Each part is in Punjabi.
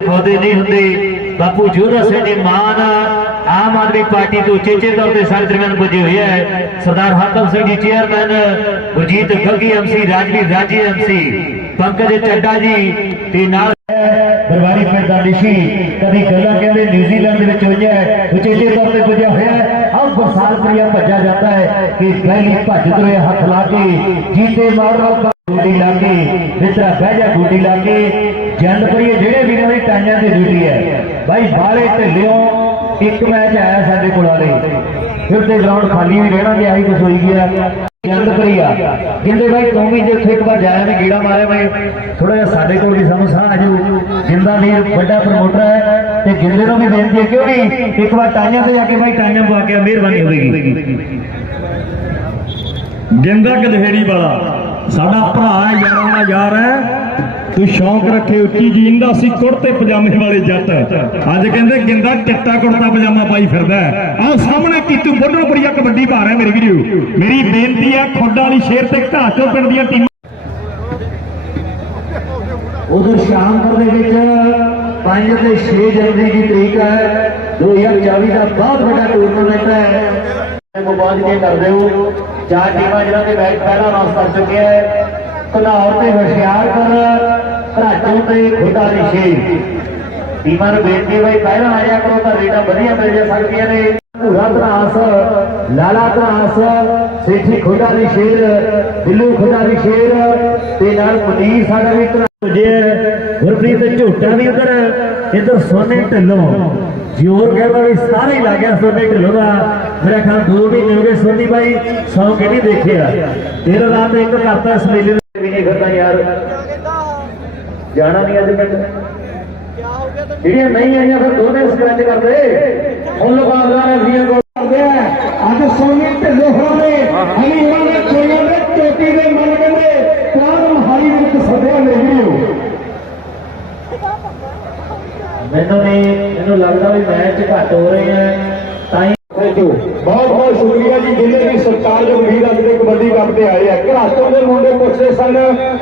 ਪੌਦੇ ਨਹੀਂ ਹੁੰਦੇ। ਬਾਪੂ ਜੋਰਾ ਸਿੰਘ ਜੀ, ਮਾਨ ਆਮ ਆਦਮੀ ਪਾਰਟੀ ਤੋਂ ਚੇਚੇ ਤੌਰ ਤੇ ਸਾਡੇ ਦਰਮਿਆਨ ਪੁੱਜੇ ਹੋਏ ਹੈ Sardar Hakam Singh ji chairman Gurjit Gaggi MC Rajveer Raji MC Pankaj Chadha ਜੀ, ਤੇ ਨਾਲ ਬਰਵਾਰੀ ਪਿੰਡ ਕਦੀ ਗੱਲਾਂ ਕਹਿੰਦੇ ਨਿਊਜ਼ੀਲੈਂਡ ਦੇ ਵਿੱਚ ਹੋਈਆਂ ਉਚੇਚੇ ਤੌਰ ਤੇ ਪੁੱਜਿਆ ਹੋਇਆ ਹੈ। ਆਹ ਬਰਸਾਤਪੁਰੀਆ ਭੱਜਿਆ ਜਾਂਦਾ ਹੈ ਕਿ ਪਹਿਲੀ ਭੱਜ ਹੋਏ ਹੱਥ ਲਾ ਕੇ ਜੀਤੇ ਮਾਰੋ ਗੋਡੀ ਲਾ ਕੇ ਮਿੱਤਰਾ ਬਹਿ ਜਾ ਗੋਡੀ ਲਾ ਕੇ ਜੰਡ ਕਰੀਏ ਜਿਹੜੇ ਵੀਰਾਂ ਦੀ ਟਾਈਆਂ ਦੀ ਡਿਊਟੀ ਹੈ। ਬਾਈ ਬਾਲੇ ਢਿੱਲਿਓ, ਇੱਕ ਮੈਚ ਆਇਆ ਸਾਡੇ ਕੋਲ ਵਾਲੇ। ਫਿਰ ਤੇ ਗਰਾਊਂਡ ਖਾਲੀ ਵੀ ਰਹਿਣਾ ਜੇ ਆਹੀ ਕੁਛ ਹੋਈ ਗਿਆ। ਜੰਡ ਕਰੀਆ ਕਹਿੰਦੇ ਬਾਈ ਤੂੰ ਵੀ ਜੇ ਇੱਕ ਵਾਰ ਜਾਇਆ ਨੇ ਗੀੜਾ ਮਾਰਿਆ ਬਾਈ ਥੋੜਾ ਜਿਹਾ ਸਾਡੇ ਕੋਲ ਵੀ ਸਾਨੂੰ ਸਾਹ ਆਜੂ ਜਿੰਦਾ ਵੀਰ ਵੱਡਾ ਪ੍ਰਮੋਟਰ ਹੈ ਤੇ ਜਿੰਦੇ ਨੂੰ ਵੀ ਬੇਨਤੀ ਹੈ, ਕਿਉਂ ਨਹੀਂ? ਇੱਕ ਵਾਰ ਟਾਈਆਂ ਤੇ ਜਾ ਕੇ ਬਾਈ ਟਾਈਆਂ ਪਵਾ ਕੇ ਮਿਹਰਬਾਨੀ ਹੋਵੇਗੀ। ਗਿੰਦਾ ਗਧੇੜੀ ਵਾਲਾ, ਸਾਡਾ ਭਰਾ ਹੈ, ਯਾਰਾਂ ਦਾ ਯਾਰ ਹੈ। ਤੂੰ ਸ਼ੌਂਕ ਰੱਖੇ ਉੱਚੀ ਜੀਨ ਦਾ ਸੀ ਕੁੜਤੇ ਪਜਾਮੇ ਵਾਲੇ ਜੱਟ। ਅੱਜ ਕਹਿੰਦੇ, ਗਿੰਦਾ ਚਿੱਟਾ ਕੁੜਤਾ ਪਜਾਮਾ ਪਾਈ ਫਿਰਦਾ ਆਹ ਸਾਹਮਣੇ ਕੀਤੂ ਬੁੱਢਣਪੁਰੀਆ ਕਬੱਡੀ ਪਾ ਰਿਹਾ ਮੇਰੀ ਵੀਡੀਓ। ਮੇਰੀ ਬੇਨਤੀ ਹੈ ਖੋਡਾ ਵਾਲੀ ਸ਼ੇਰ ਤੇ ਘਾਟੋ ਪਿੰਡ ਦੀਆਂ ਟੀਮਾਂ ਉਧਰ ਸ਼ਾਮਪੁਰ ਦੇ ਵਿੱਚ 5 ਤੇ 6 ਜਨਵਰੀ ਦੀ ਤਰੀਕ ਹੈ। 2024 ਦਾ ਬਹੁਤ ਵੱਡਾ ਟੂਰਨਾਮੈਂਟ ਹੈ। ਮੁਬਾਰਕ ਕੇ ਕਰਦੇ ਹੋ। ਚਾਰ ਟੀਮਾਂ ਜਿਹਨਾਂ ਦੇ ਮੈਚ ਪਹਿਲਾਂ ਅਨਾਉਂਸ ਕਰ ਚੁੱਕੇ ਹੈ। ਘਨੌਰ ਤੇ ਹੁਸ਼ਿਆਰਪੁਰ ਘਰਾਟੋਂ ਤੇ ਖੁੱਡਾ ਦੀ ਸ਼ੇਰ ਟੀਮਾਂ ਨੂੰ ਬੇਨਤੀ ਹੈ ਬਈ ਪਹਿਲਾਂ ਆਇਆ ਕਰੋ ਤਾਂ ਰੇਟਾਂ ਵਧੀਆ ਮਿਲ ਜਾ ਸੇਠੀ ਖੁੱਡਾ ਦੀ ਸ਼ੇਰ, ਬਿੱਲੂ ਖੁੱਡਾ ਦੀ ਸ਼ੇਰ, ਤੇ ਨਾਲ ਮਨੀਰ ਸਾਡਾ ਵੀ ਧਰਾਸ ਜੇ ਗੁਰਪ੍ਰੀਤ ਝੋਟਾ ਵੀ ਉਧਰ, ਇਧਰ ਸੋਨੇ ਢਿੱਲੋਂ। ਜੋਰ ਕਹਿੰਦਾ ਵੀ ਸਾਰੇ ਹੀ ਲੱਗ ਗਿਆ ਸੋਨੇ ਢਿੱਲੋਂ ਦਾ। ਮੇਰਾ ਖਿਆਲ ਦੋ ਵੀ ਹੋ ਸੋਨੀ ਬਾਈ, ਸੌ ਕੇ ਨਹੀਂ ਦੇਖਿਆ ਤੇਰਾ ਰਾਤ ਇੱਕ ਕਰਤਾ ਇਸ ਮੇਲੇ ਦੇ ਵੀ ਨਹੀਂ ਫਿਰਦਾ ਯਾਰ। ਜਾਣਾ ਨਹੀਂ ਅੱਜ ਪਿੰਡ ਜਿਹੜੀਆਂ ਨਹੀਂ ਆਈਆਂ ਫਿਰ ਦੋਨੇ ਸਕ੍ਰੈਚ ਕਰਦੇ। ਹੁਣ ਮੁਕਾਬਲਾ ਰਫੀਆਂ ਕੋਲ। ਕਰਦੇ ਆ ਅੱਜ ਸੋਨੀ ਢਿੱਲੋਂ ਹੋਣੇ ਹਲੀ ਉਹਨਾਂ ਨੇ ਚੋਈਆਂ ਦੇ ਚੋਟੀ ਦੇ ਮਨ ਕਹਿੰਦੇ ਕਾਨ ਮਹਾਰੀ ਵਿੱਚ ਸਦਿਆ ਲੈ ਵੀਡੀਓ। ਮੈਨੂੰ ਨਹੀਂ ਮੈਨੂੰ ਲੱਗਦਾ ਵੀ ਮੈਚ ਘੱਟ ਹੋ ਰਹੇ ਆ। ਤਾਂ ਹੀ ਬਹੁਤ ਬਹੁਤ ਸ਼ੁਕਰੀਆ ਜੀ ਜਿਨ੍ਹਾਂ ਦੀ ਸਰਕਾਰ ਜੋ ਵੀਰ ਅੱਜ ਦੇ ਕਬੱਡੀ ਕੱਪ ਤੇ ਘਰਾਟੋਂ ਦੇ ਮੁੰਡੇ ਪੁੱਛਦੇ ਸਨ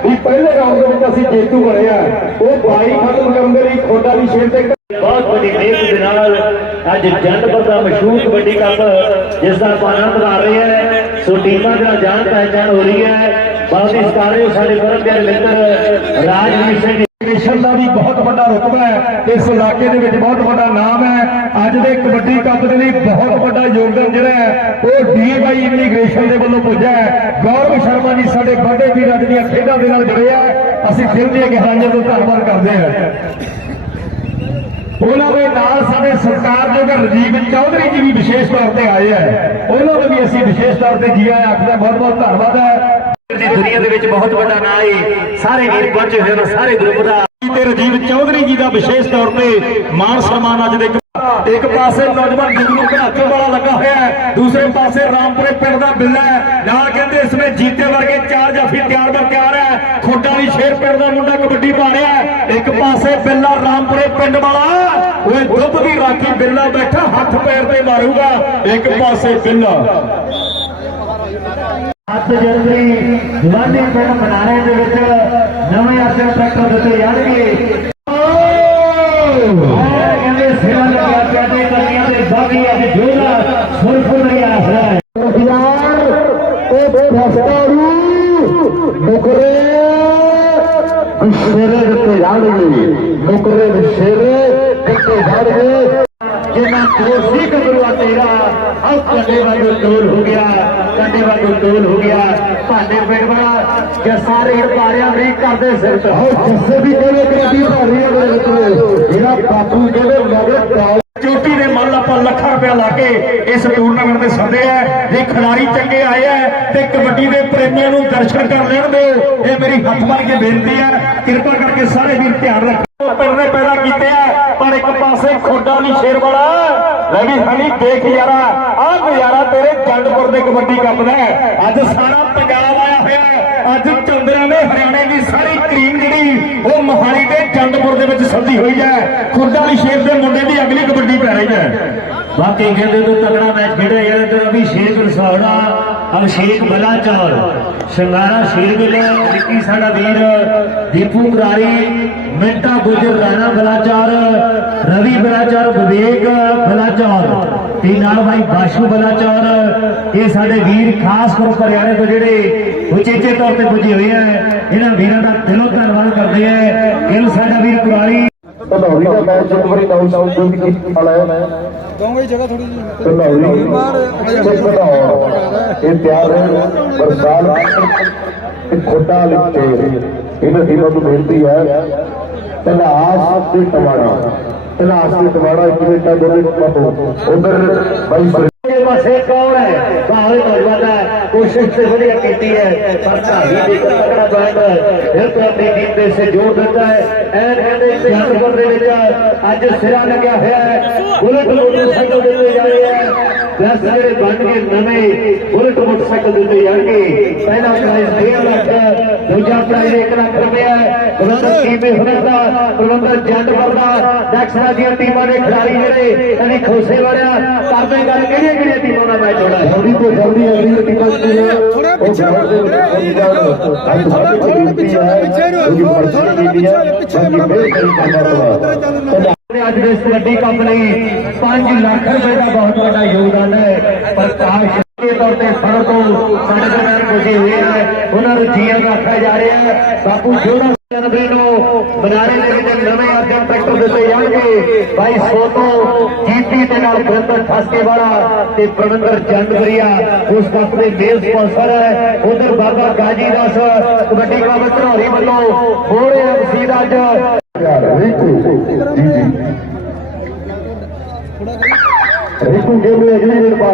ਵੀ ਪਹਿਲੇ ਰਾਉਂਡ ਦੇ ਵਿੱਚ ਅਸੀਂ ਜੇਤੂ ਬਣੇ ਆ। ਉਹ 22 ਖਤਮ ਕਰਨ ਦੇ ਲਈ ਖੋਡਾ ਦੀ ਸ਼ੇਰ ਤੇ ਬਹੁਤ ਵੱਡੀ ਦੇਖ ਦੇ ਨਾਲ ਅੱਜ ਜੰਡਪੁਰ ਦਾ ਮਸ਼ਹੂਰ ਕਬੱਡੀ ਕੱਪ ਜਿਸ ਦਾ ਆਨੰਦ ਮਾਣ ਰਹੇ ਹੈ। ਸੋ ਟੀਮਾਂ ਦਾ ਜਾਣ ਪਹਿਚਾਣ ਹੋ ਰਹੀ ਹੈ। ਬਹੁਤ ਹੀ ਸਕਾਰੇ ਸਾਡੇ ਵਰਗ ਦੇ ਮਿੱਤਰ ਰਾਜਵੀਰ ਸਿੰਘ। ਨੇਸ਼ਨ ਦਾ ਵੀ ਬਹੁਤ ਵੱਡਾ ਰੁਤਬਾ ਹੈ। ਇਸ ਇਲਾਕੇ ਦੇ ਵਿੱਚ ਬਹੁਤ ਵੱਡਾ ਨਾਮ ਅੱਜ ਦੇ ਕਬੱਡੀ ਕੱਪ ਦੇ ਲਈ ਬਹੁਤ ਵੱਡਾ ਯੋਗਦਾਨ ਜਿਹੜਾ ਹੈ ਉਹ ਡੀਵਾਈ ਇਮੀਗ੍ਰੇਸ਼ਨ ਦੇ ਵੱਲੋਂ ਪੁੱਜਾ ਹੈ। ਗੌਰਵ ਸ਼ਰਮਾ ਜੀ ਸਾਡੇ ਵੱਡੇ ਵੀਰ ਅੱਜ ਦੀਆਂ ਖੇਡਾਂ ਦੇ ਨਾਲ ਜੁੜੇ ਆ। ਅਸੀਂ ਦਿਲ ਦੀਆਂ ਗਹਿਰਾਈਆਂ ਤੋਂ ਧੰਨਵਾਦ ਕਰਦੇ ਹਾਂ। ਉਹਨਾਂ ਦੇ ਨਾਲ ਸਾਡੇ ਸਰਕਾਰਯੋਗ ਰਜੀਵ ਚੌਧਰੀ ਜੀ ਵੀ ਵਿਸ਼ੇਸ਼ ਤੌਰ ਤੇ ਆਏ ਹੈ ਉਹਨਾਂ ਨੂੰ ਵੀ ਅਸੀਂ ਵਿਸ਼ੇਸ਼ ਤੌਰ ਤੇ ਜੀ ਆਇਆਂ ਆਖਦਾ ਬਹੁਤ ਬਹੁਤ ਧੰਨਵਾਦ ਹੈ। ਦੀ ਦੁਨੀਆ ਦੇ ਵਿੱਚ ਬਹੁਤ ਵੱਡਾ ਨਾਂ ਹੈ। ਸਾਰੇ ਵੀਰ ਪਹੁੰਚੇ ਹੋਏ ਨੇ ਸਾਰੇ ਗਰੁੱਪ ਦਾ। ਤੇ ਰਜੀਵ ਚੌਧਰੀ ਜੀ ਦਾ ਵਿਸ਼ੇਸ਼ ਤੌਰ ਤੇ ਮਾਣ ਸਨਮਾਨ ਅੱਜ ਦੇ ਇੱਕ- ਇੱਕ ਪਾਸੇ ਨੌਜਵਾਨ ਜਗਨੂ ਘਰਾਚੋ ਵਾਲਾ ਲੱਗਾ ਹੋਇਆ ਹੈ ਦੂਸਰੇ ਪਾਸੇ ਰਾਮਪੁਰੇ ਪਿੰਡ ਦਾ ਬਿੱਲਾ ਹੈ ਨਾਲ ਕਹਿੰਦੇ ਇਸ ਵਿੱਚ ਜੀਤੇ ਵਰਗੇ ਚਾਰ ਜਾਫੀ ਤਿਆਰ ਬਰ ਤਿਆਰ ਹੈ ਖੋਡਾ ਵੀ ਸ਼ੇਰ ਪਿੰਡ ਦਾ ਮੁੰਡਾ ਕਬੱਡੀ ਪਾ ਰਿਹਾ ਹੈ ਇੱਕ ਪਾਸੇ ਬਿੱਲਾ ਰਾਮਪੁਰੇ ਪਿੰਡ ਵਾਲਾ ਓਏ ਦੁੱਧ ਦੀ ਰਾਖੀ ਬਿੱਲਾ ਬੈਠਾ ਹੱਥ ਪੈਰ ਤੇ ਮਾਰੂਗਾ ਇੱਕ ਪਾਸੇ ਬਿੱਲਾ 7 ਜਨਵਰੀ ਜਵਾਨੀ ਪਿੰਡ ਮਨਾਰੇ ਦੇ ਵਿੱਚ ਨਵੇਂ ਅਰਜਨ ਟਰੈਕਟਰ ਦਿੱਤੇ ਜਾਣਗੇ ਇਹ ਕਹਿੰਦੇ ਸੇਵਾ ਲੱਗਿਆ ਪਿਆਦੇ ਕਰੀਆਂ ਦੇ ਬਾਗੀ ਅੱਜ ਜੋਲਾ ਸੁਰਫੁਰ ਰਿਹਾ ਹੈ ਯਾਰ ਉਹ ਭਸਤਾਰੂ ਮੁਕਰੇ ਸ਼ੇਰੇ ਦਿੱਤੇ ਜਾਣਗੇ। ਮੁਕਰੇ ਸ਼ੇਰੇ ਦਿੱਤੇ ਜਾਣਗੇ। ਜਿੰਨਾ ਕੋਸੀ ਕਬਰਵਾ ਤੇਰਾ ਹਉ ਕੰਡੇ ਵਾਂਗੂ ਤੋਲ ਹੋ ਗਿਆ ਕੰਡੇ ਵਾਂਗੂ ਤੋਲ ਹੋ ਗਿਆ। ਭਾਂਡੇ ਪਿੰਡ ਬੜਾ ਜੇ ਸਾਰੇ ਪਾਰਿਆ ਨਹੀਂ ਕਰਦੇ ਸਿਰ ਤੇ ਆਹ ਜਿਸੇ ਵੀ ਕਹਿੰਦੇ ਕਬੱਡੀ ਭਾਰੀ ਉਹਦੇ ਵਿੱਚ ਜਿਹੜਾ ਬਾਪੂ ਕਹਿੰਦੇ ਮਗਰ ਕਾਲ ਚੋਟੀ ਦੇ ਮੱਲ ਆਪਾਂ ਲੱਖਾਂ ਰੁਪਇਆ ਲਾ ਕੇ ਇਸ ਟੂਰਨਾਮੈਂਟ ਦੇ ਸੱਦੇ ਆ। ਜੇ ਖਿਡਾਰੀ ਚੰਗੇ ਆਏ ਆ ਤੇ ਕਬੱਡੀ ਦੇ ਪ੍ਰੇਮੀਆਂ ਨੂੰ ਦਰਸ਼ਨ ਕਰ ਲੈਣ ਦਿਓ। ਇਹ ਮੇਰੀ ਹੱਥ ਬੰਨ ਕੇ ਬੇਨਤੀ ਹੈ ਕਿਰਪਾ ਕਰਕੇ ਸਾਰੇ ਵੀਰ ਧਿਆਨ ਰੱਖੋ। ਪਿੰਡ ਨੇ ਪੈਦਾ ਕੀਤੇ ਆ, ਪਰ ਇੱਕ ਪਾਸੇ ਖੋਡਾ ਨਹੀਂ ਸ਼ੇਰ ਵਾਲਾ। ਲੈ ਵੀ ਹਣੀ, ਦੇਖ ਯਾਰਾ। ਆਹ ਨਜ਼ਾਰਾ ਤੇਰੇ ਜੰਡਪੁਰ ਦੇ ਕਬੱਡੀ ਕੱਪ ਦਾ ਅੱਜ ਸਾਰਾ ਪੰਜਾਬ ਆਇਆ ਹੋਇਆ। ਅੱਜ ਚੰਦਰਾਂ ਦੇ ਹਰਿਆਣੇ ਦੀ ਸਾਰੀ ਕਰੀਮ ਜਿਹੜੀ ਉਹ ਮੋਹਾਲੀ ਦੇ ਜੰਡਪੁਰ ਦੇ ਵਿੱਚ ਸੱਦੀ ਹੋਈ ਹੈ। ਖੁਰਦਾ ਵਾਲੀ ਸ਼ੇਰ ਦੇ ਮੁੰਡੇ ਦੀ ਅਗਲੀ ਕਬੱਡੀ ਪੈ ਰਹੀ ਹੈ। ਬਾਕੀ ਕਹਿੰਦੇ ਤੂੰ ਤਗੜਾ ਮੈਚ ਖੇਡਿਆ ਯਾਰ ਤੇ ਅਭਿਸ਼ੇਕ ਰਸੌੜਾ ਅਭਿਸ਼ੇਕ ਬਲਾਚੌਰ ਸ਼ਿੰਗਾਰਾ ਸ਼ੇਰਗਿੱਲ ਵਿੱਕੀ ਸਾਡਾ ਵੀਰ ਦੀਪੂ ਕੁਰਾਰੀ ਮਿੰਟਾ ਗੁਜਰ ਰਾਣਾ ਬਲਾਚੌਰ ਵਿਵੇਕ ਬਲਾਚੌਰ ਤੇ ਨਾਲ ਭਾਈ ਬਾਸ਼ੂ ਬਲਾਚੌਰ ਇਹ ਸਾਡੇ ਵੀਰ ਖਾਸ ਕਰੋ ਹਰਿਆਣੇ ਤੋਂ ਜਿਹੜੇ ਉਚੇਚੇ ਤੌਰ ਤੇ ਪੁੱਜੇ ਹੋਏ ਆ ਇਹਨਾਂ ਵੀਰਾਂ ਦਾ ਦਿਲੋਂ ਧੰਨਵਾਦ ਕਰਦੇ ਆ। ਗਿੱਲ ਸਾਡਾ ਵੀਰ ਕੁਰਾਲੀ। ਧਨੌਰੀ ਦਾ ਮੈਚ ਇੱਕ ਵਾਰੀ ਨਾਉ ਸਾਊ ਜੋ ਵੀ ਕੀਤਾ ਵਾਲਾ ਹੈ ਹੀ ਜਗ੍ਹਾ ਥੋੜੀ ਜਿਹੀ ਤੇ ਧਨੌਰ ਇਹ ਤਿਆਰ ਹੈ ਬਰਸਾਲ ਤੇ ਖੋਟਾ ਲਿਖੇ ਇਹਨਾਂ ਟੀਮਾਂ ਨੂੰ ਬੇਨਤੀ ਹੈ। ਤਲਾਸ ਤੇ ਟਵਾੜਾ ਤਲਾਸ ਤੇ ਟਵਾੜਾ ਇੱਕ ਮਿੰਟਾਂ ਦੋਨੇ ਪਾਪੋ ਉਧਰ ਬਾਈ ਸਰ। ਪਾਸੇ ਕੌਣ ਹੈ? ਭਾਵੇਂ ਭਗਵਾਨ ਹੈ। ਕੋਸ਼ਿਸ਼ ਤੇ ਵਧੀਆ ਕੀਤੀ ਹੈ, ਪਰ ਧਾਰੀ ਦੇ ਤਕੜਾ ਬੈਂਡ ਫਿਰ ਤੋਂ ਆਪਣੀ ਟੀਮ ਦੇ ਸੇ ਜੋੜ ਹੈ। ਐਨ ਕਹਿੰਦੇ ਜਨਪੁਰ ਦੇ ਵਿੱਚ ਅੱਜ ਸਿਰਾ ਲੱਗਿਆ ਹੋਇਆ ਹੈ। ਬੁਲਟ ਮੋਟਰਸਾਈਕਲ ਦਿੱਤੇ ਜਾ ਰਹੇ ਹੈ। ਦਸ ਜਿਹੜੇ ਬਣ ਕੇ ਨਵੇਂ ਬੁਲਟ ਮੋਟਰਸਾਈਕਲ ਦਿੱਤੇ ਜਾਣਗੇ ਪਹਿਲਾ ਪ੍ਰਾਈਜ਼ 1.5 ਲੱਖ ਦੂਜਾ ਪ੍ਰਾਈਜ਼ 1 ਲੱਖ ਰੁਪਇਆ ਹੈ ਪ੍ਰਬੰਧਕ ਕੀਮੇ ਹੁਨਰ ਦਾ ਪ੍ਰਬੰਧਕ ਜੰਡਪੁਰ ਦਾ ਡੈਕਸਰਾ ਦੀਆਂ ਟੀਮਾਂ ਦੇ ਖਿਡਾਰੀ ਜਿਹੜੇ ਕਦੀ ਖੋਸੇ ਵਾਲਿਆ ਕਰਦੇ ਗੱਲ ਕਿਹੜੀਆਂ ਕਿਹੜੀਆਂ ਟੀਮਾਂ ਦਾ ਮੈਚ ਹੋਣਾ ਹੈ ਜਲਦੀ ਤੋਂ ਜਲਦੀ ਅਗਲੀ ਟੀਮਾਂ ਦੀ ਥੋੜਾ ਪਿੱਛੇ ਥੋੜਾ ਪਿੱਛੇ ਪਿੱਛੇ ਨੂੰ ਥੋੜਾ ਪਿੱਛੇ ਪਿੱਛੇ ਨੇ ਅੱਜ ਦੇ ਇਸ ਕਬੱਡੀ ਕੱਪ ਲਈ 5 ਲੱਖ ਰੁਪਏ ਦਾ ਬਹੁਤ ਵੱਡਾ ਯੋਗਦਾਨ ਹੈ। ਪ੍ਰਕਾਸ਼ ਦੇ ਤੌਰ ਤੇ ਫੜ ਤੋਂ ਸਾਡੇ ਦਰਮਿਆਨ ਪੁੱਜੇ ਹੋਏ ਹੈ। ਉਹਨਾਂ ਨੂੰ ਜੀਵਨ ਰੱਖਿਆ ਜਾ ਰਿਹਾ ਹੈ। ਬਾਪੂ ਜੋੜਾ ਜਨਵਰੀ ਨੂੰ ਬਨਾਰੇ ਦੇ ਵਿੱਚ ਨਵੇਂ ਆਦਮ ਟਰੈਕਟਰ ਦਿੱਤੇ ਜਾਣਗੇ। ਬਾਈ ਸੋਤੋ ਜੀਤੀ ਦੇ ਨਾਲ ਗੁਰਦਰ ਠਸਕੇ ਵਾਲਾ ਤੇ ਪ੍ਰਵਿੰਦਰ ਜੰਡਗਰੀਆ ਉਸ ਕੱਪ ਦੇ ਮੇਲ ਸਪਾਂਸਰ ਹੈ। ਉਧਰ ਬਾਬਾ ਗਾਜੀ ਦਾਸ ਕਬੱਡੀ ਕਲੱਬ ਧਨੌਰੀ ਵੱਲੋਂ ਮੋਹਰੇ ਮਸੀਦ ਅੱਜ ਰੇਡ ਪਾ